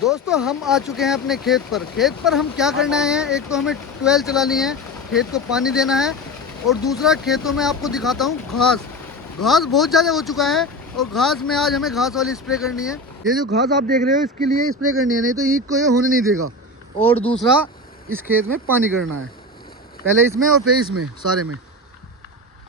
दोस्तों हम आ चुके हैं अपने खेत पर हम क्या करने आए हैं। एक तो हमें ट्वेल चलानी है, खेत को पानी देना है, और दूसरा खेतों में आपको दिखाता हूँ घास बहुत ज़्यादा हो चुका है, और घास में आज हमें घास वाली स्प्रे करनी है। ये जो घास आप देख रहे हो इसके लिए स्प्रे करनी है, नहीं तो ईख को ये होने नहीं देगा। और दूसरा इस खेत में पानी करना है, पहले इसमें और फिर इसमें सारे में।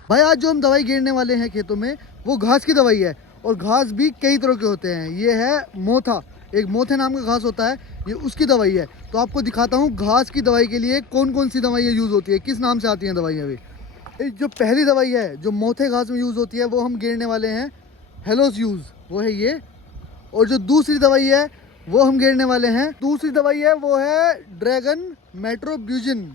भाई आज जो हम दवाई गिरने वाले हैं खेतों में वो घास की दवाई है, और घास भी कई तरह के होते हैं। ये है मोथा, एक मोथे नाम का घास होता है, ये उसकी दवाई है। तो आपको दिखाता हूँ घास की दवाई के लिए कौन कौन सी दवाइयाँ यूज़ होती है, किस नाम से आती हैं दवाइयाँ भी। जो पहली दवाई है जो मोथे घास में यूज़ होती है वो हम गिरने वाले हैं हेलोस यूज़, वो है ये। और जो दूसरी दवाई है वो हम गिरने वाले हैं, दूसरी दवाई है वो है ड्रैगन मेट्रोब्यूजिन,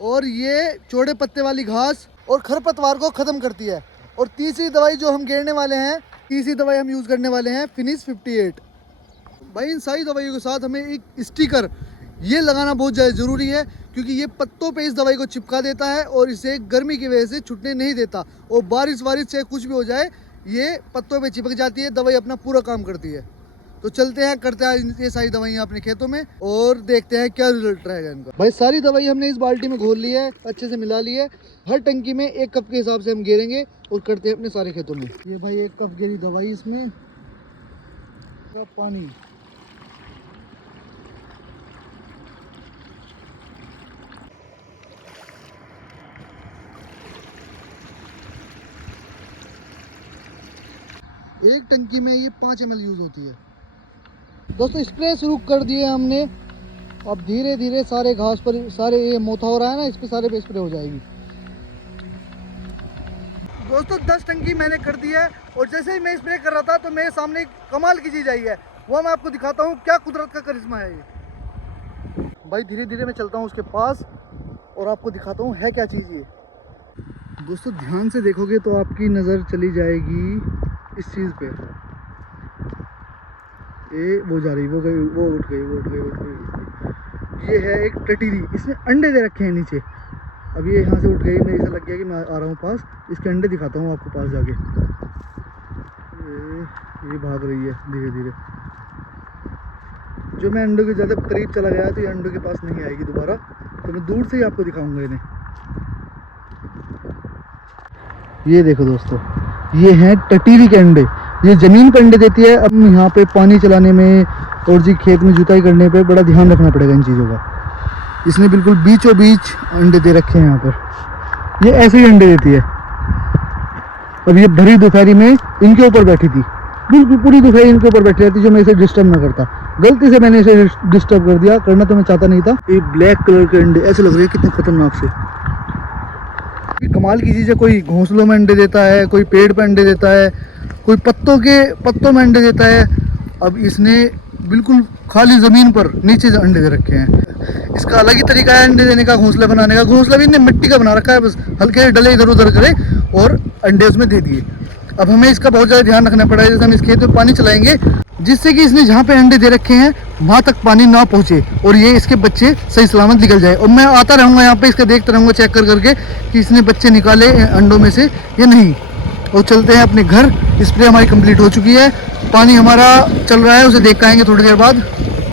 और ये चौड़े पत्ते वाली घास और खरपतवार को ख़त्म करती है। और तीसरी दवाई जो हम गिरने वाले हैं, तीसरी दवाई हम यूज़ करने वाले हैं फिनिश 58। भाई इन सारी दवाइयों के साथ हमें एक स्टिकर ये लगाना बहुत ज़्यादा ज़रूरी है, क्योंकि ये पत्तों पे इस दवाई को चिपका देता है और इसे गर्मी की वजह से छूटने नहीं देता, और बारिश से कुछ भी हो जाए ये पत्तों पे चिपक जाती है, दवाई अपना पूरा काम करती है। तो चलते हैं, करते हैं ये सारी दवाइयाँ अपने खेतों में और देखते हैं क्या रिजल्ट रहेगा इनका। भाई सारी दवाई हमने इस बाल्टी में घोल ली है, अच्छे से मिला ली है। हर टंकी में 1 कप के हिसाब से हम गेरेंगे और करते हैं अपने सारे खेतों में। ये भाई 1 कप गेरी दवाई, इसमें पानी। एक टंकी में ये 5 ml यूज़ होती है। दोस्तों स्प्रे शुरू कर दिए हमने, अब धीरे धीरे सारे घास पर, सारे ये मोथा हो रहा है ना, इस पे सारे पे स्प्रे हो जाएगी। दोस्तों 10 टंकी मैंने कर दी है, और जैसे ही मैं स्प्रे कर रहा था तो मेरे सामने एक कमाल की चीज़ आई है, वो मैं आपको दिखाता हूँ क्या कुदरत का करिश्मा है ये। भाई धीरे धीरे मैं चलता हूँ उसके पास और आपको दिखाता हूँ है क्या चीज़ ये। दोस्तों ध्यान से देखोगे तो आपकी नज़र चली जाएगी इस चीज़ पे। ये वो जा रही, वो गई, वो उठ गई। ये है एक टटीरी, इसमें अंडे दे रखे हैं नीचे। अब ये यहाँ से उठ गई, मेरे ऐसा लग गया कि मैं आ रहा हूँ पास, इसके अंडे दिखाता हूँ आपको पास जाके। ये भाग रही है धीरे धीरे। जो मैं अंडों के ज़्यादा करीब चला गया तो ये अंडों के पास नहीं आएगी दोबारा, तो मैं दूर से ही आपको दिखाऊंगा इन्हें। ये देखो दोस्तों, ये हैं टटीरी के अंडे। ये ज़मीन पे अंडे देती है। अब यहाँ पे पानी चलाने में और जी खेत में जुताई करने पे बड़ा ध्यान रखना पड़ेगा इन चीज़ों का। इसने बिल्कुल बीचों बीच अंडे दे रखे हैं यहाँ पर, ये ऐसे ही अंडे देती है। अब ये भरी दोपहरी में इनके ऊपर बैठी थी, बिल्कुल पूरी दोपहरी इनके ऊपर बैठी रहती, जो मैं इसे डिस्टर्ब ना करता। गलती से मैंने इसे डिस्टर्ब कर दिया, करना तो मैं चाहता नहीं था। ये ब्लैक कलर के अंडे ऐसे लग रहे हैं कितने खतरनाक से। कमाल की चीज़ है, कोई घोंसलों में अंडे देता है, कोई पेड़ पे अंडे देता है, कोई पत्तों में अंडे देता है। अब इसने बिल्कुल खाली ज़मीन पर नीचे अंडे दे रखे हैं। इसका अलग ही तरीका है अंडे देने का, घोंसला बनाने का। घोंसला भी इन्हें मिट्टी का बना रखा है, बस हल्के डले इधर उधर करे और अंडे उसमें दे दिए। अब हमें इसका बहुत ज़्यादा ध्यान रखना पड़ेगा, जैसे हम इस खेत में पानी चलाएंगे, जिससे कि इसने जहाँ पे अंडे दे रखे हैं वहाँ तक पानी ना पहुँचे और ये इसके बच्चे सही सलामत निकल जाए। और मैं आता रहूँगा यहाँ पे, इसका देखता रहूँगा चेक करके कि इसने बच्चे निकाले अंडों में से या नहीं। और चलते हैं अपने घर। स्प्रे हमारी कंप्लीट हो चुकी है, पानी हमारा चल रहा है, उसे देख के आएंगे थोड़ी देर बाद।